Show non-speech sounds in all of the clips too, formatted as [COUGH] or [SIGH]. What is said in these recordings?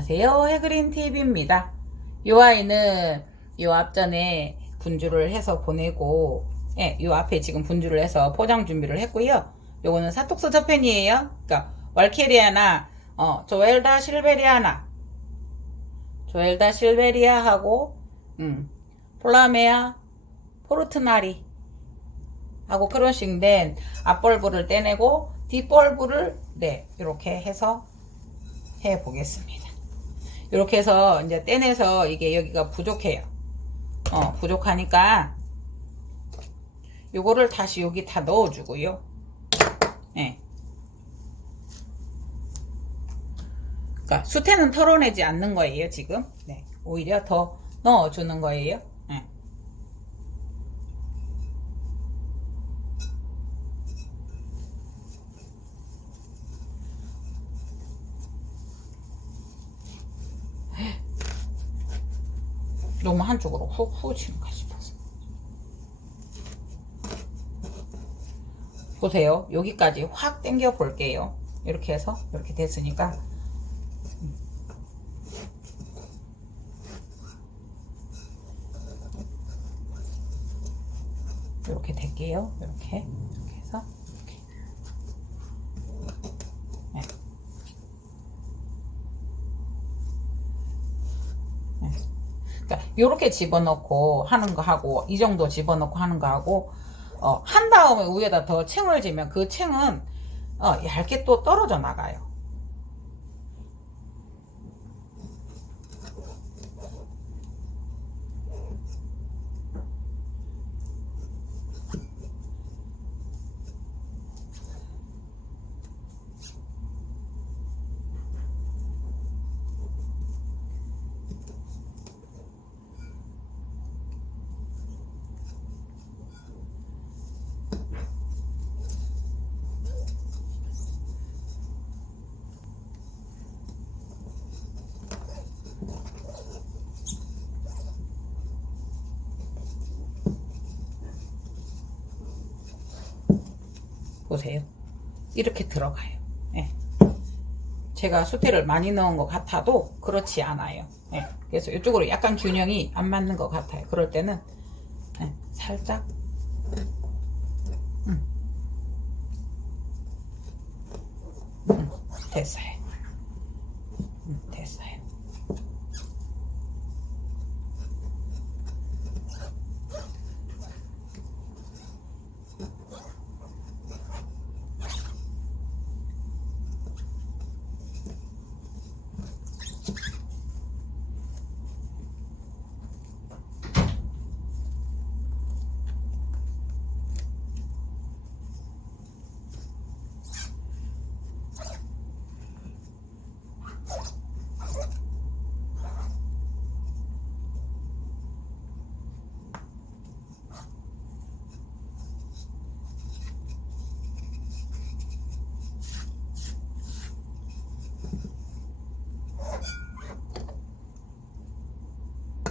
안녕하세요. 해그린TV입니다. 이 아이는 요 앞전에 분주를 해서 보내고, 예, 요 앞에 지금 분주를 해서 포장 준비를 했고요. 요거는 사톡스 저펜이에요. 그러니까, 왈케리아나, 어, 조엘다 실베리아나, 조엘다 실베리아하고, 음, 폴라메아, 포르트나리, 하고 크러싱된 앞벌브를 떼내고, 뒷벌브를, 네, 이렇게 해서 해 보겠습니다. 이렇게 해서 이제 떼내서 이게 여기가 부족해요. 어, 부족하니까 요거를 다시 여기 다 넣어주고요. 예. 그러니까 수태는 털어내지 않는 거예요, 지금. 네. 오히려 더 넣어주는 거예요. 너무 한쪽으로 훅 후치는가 싶어서. 보세요. 여기까지 확 당겨 볼게요. 이렇게 해서 이렇게 됐으니까 이렇게 될게요. 이렇게 이렇게 해서 이렇게. 네. 이렇게 집어넣고 하는 거 하고 이 정도 집어넣고 하는 거 하고 어, 한 다음에 위에다 더 층을 지면 그 층은 어, 얇게 또 떨어져 나가요. 보세요. 이렇게 들어가요. 예. 제가 수태를 많이 넣은 것 같아도 그렇지 않아요. 예. 그래서 이쪽으로 약간 균형이 안 맞는 것 같아요. 그럴 때는 예, 살짝 음. 음, 됐어요. 음, 됐어요.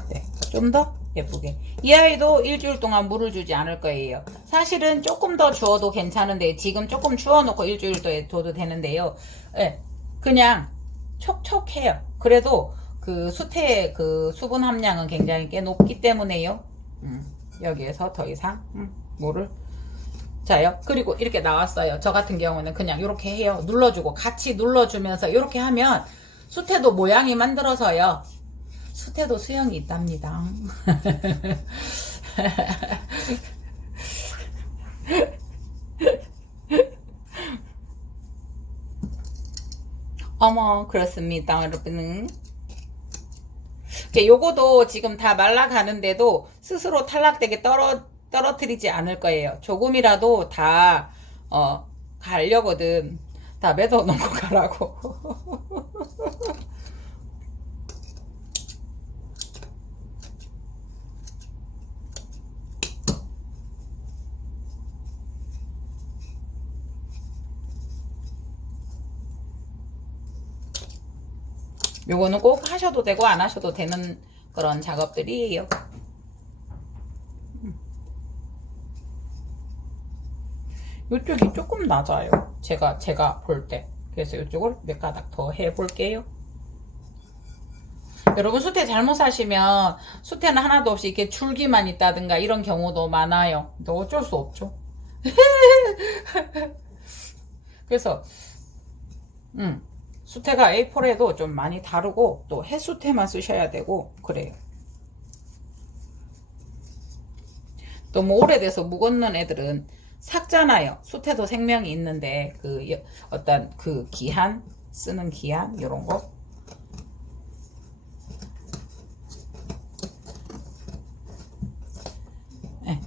네, 좀 더 예쁘게. 이 아이도 일주일 동안 물을 주지 않을 거예요. 사실은 조금 더 주어도 괜찮은데 지금 조금 추워놓고 일주일 더 둬도 되는데요. 예, 그냥 촉촉해요. 그래도 그 수태의 그 수분 함량은 굉장히 꽤 높기 때문에요. 음, 여기에서 더 이상 음, 물을 자요. 그리고 이렇게 나왔어요. 저 같은 경우는 그냥 이렇게 해요. 눌러주고 같이 눌러주면서 이렇게 하면 수태도 모양이 만들어서요. 수태도 수영이 있답니다. [LAUGHS] 어머, 그렇습니다, 여러분은. 요거도 지금 다 말라가는데도 스스로 탈락되게 떨어, 떨어뜨리지 않을 거예요. 조금이라도 다, 어, 가려거든. 다 매도 놓고 가라고. [LAUGHS] 요거는 꼭 하셔도 되고 안 하셔도 되는 그런 작업들이에요. 이쪽이 조금 낮아요. 제가 제가 볼 때. 그래서 이쪽을 몇 가닥 더 해볼게요. 여러분 수태 잘못 사시면 수태는 하나도 없이 이렇게 줄기만 있다든가 이런 경우도 많아요. 근데 어쩔 수 없죠. [LAUGHS] 그래서 음, 수태가 A4에도 좀 많이 다르고 또 해수태만 쓰셔야 되고 그래요. 너무 오래돼서 묵었는 애들은 삭잖아요. 수태도 생명이 있는데 그 여- 어떤 그 기한 쓰는 기한 이런 거 네.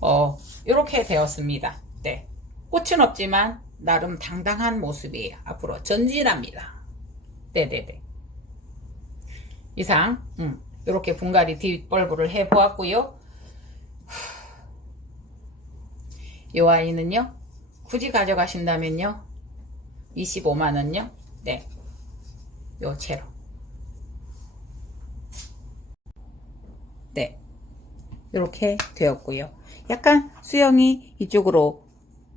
어, 이렇게 되었습니다. 네. 꽃은 없지만 나름 당당한 모습이에요. 앞으로 전진합니다. 네네네. 이상, 음, 이렇게 분갈이 뒷벌브를 해보았고요. 이 아이는요, 굳이 가져가신다면요, 25만원요, 네. 요 채로. 네. 이렇게 되었고요. 약간 수영이 이쪽으로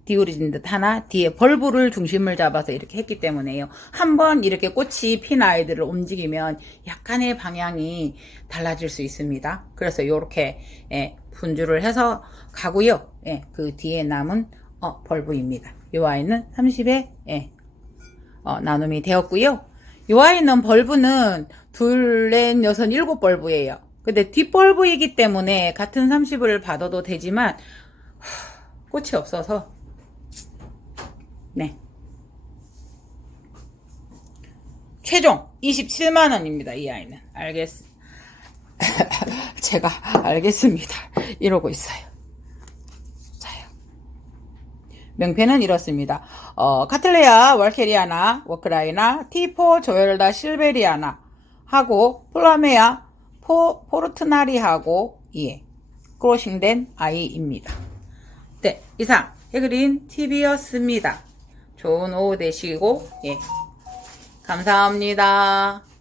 기울어진 듯 하나 뒤에 벌브를 중심을 잡아서 이렇게 했기 때문에요. 한번 이렇게 꽃이 핀 아이들을 움직이면 약간의 방향이 달라질 수 있습니다. 그래서 이렇게 예, 분주를 해서 가고요. 예, 그 뒤에 남은 어, 벌브입니다. 이 아이는 30에 예, 어, 나눔이 되었고요. 이 아이는 벌브는 둘, 넷, 여섯, 일곱 벌브예요. 근데 뒷벌브이기 때문에 같은 30을 받아도 되지만 하, 꽃이 없어서 네. 최종 27만 원입니다. 이 아이는. 알겠 [LAUGHS] 제가 알겠습니다. 이러고 있어요. 자요. 명패는 이렇습니다. 어, 카틀레아 월케리아나 워크라이나 티포 조열다 실베리아나 하고 플라메아 포, 포르트나리하고 예 크로싱된 아이입니다. 네, 이상 해그린 TV였습니다. 좋은 오후 되시고 예 감사합니다.